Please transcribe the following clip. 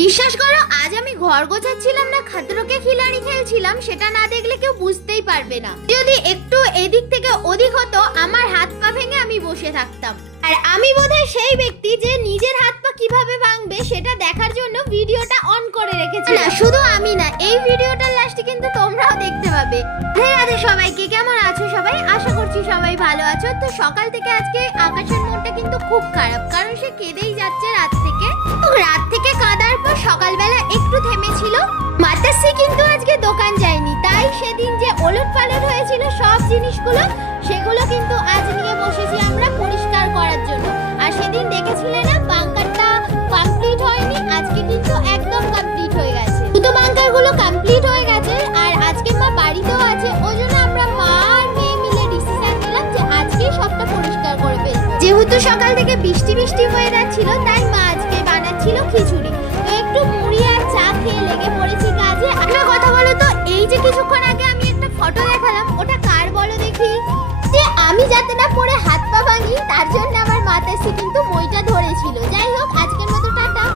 বিশ্বাস করো, আজ আমি ঘর গোছাচ্ছিলাম না খাতরোকে খিলাড়ি খেলছিলাম, সেটা না দেখলে কেউ বুঝতেই পারবে না। যদি একটু এদিক থেকে ওদিক হতো আমার হাত পা ভেঙে আমি বসে থাকতাম। আর আমি বোধহয় সেই ব্যক্তি যে নিজের হাত পা কিভাবে ভাঙবে সেটা দেখার জন্য ভিডিওটা অন করে রেখেছি। না শুধু আমি না, এই ভিডিওটার লাস্টে কিন্তু তোমরাও দেখতে পাবে। রাধে সবাইকে, কেমন আছো সবাই? আশা করছি সবাই ভালো আছো। তো সকাল থেকে আজকে আকাশের মনটা কিন্তু খুব খারাপ, কারণ সে কেঁদেই যাচ্ছে রাত থেকে। রাত থেকে কাঁদার পর সকালবেলা একটু থেমেছিল। মাতাশ্রী কিন্তু আজকে দোকান যায়নি, তাই সেদিন যে ওলট পালট হয়েছিল সব জিনিসগুলো, সেগুলো কিন্তু আজ নিয়ে বসেছি আমরা পরিষ্কার করার জন্য। আর সেদিন দেখেছিলে না বাঙ্কারটা কমপ্লিট হয়নি, আজকে কিন্তু একদম কমপ্লিট হয়ে গেছে। দুটো বাঙ্কারগুলো কমপ্লিট হয়ে গেছে। আর আজকে মা বাড়িতেও আছে, ওই জন্য আমরা মা আর মেয়ে মিলে ডিসিশন নিলাম যে আজকেই সবটা পরিষ্কার করে ফেলবো। যেহেতু সকাল থেকে বৃষ্টি বৃষ্টি হয়ে যাচ্ছিল, তাই মা আজকে বানাচ্ছিল খিচুড়ি। তো একটু মুড়ি আর চা খেয়ে লেগে পড়েছি কাজে। একটা কথা বলো তো, এই যে কিছুক্ষণ আগে আমি একটা ফটো দেখালাম, ওটা কার বলো দেখি? যে আমি যাতে না পড়ে হাত পা ভাঙি তার জন্য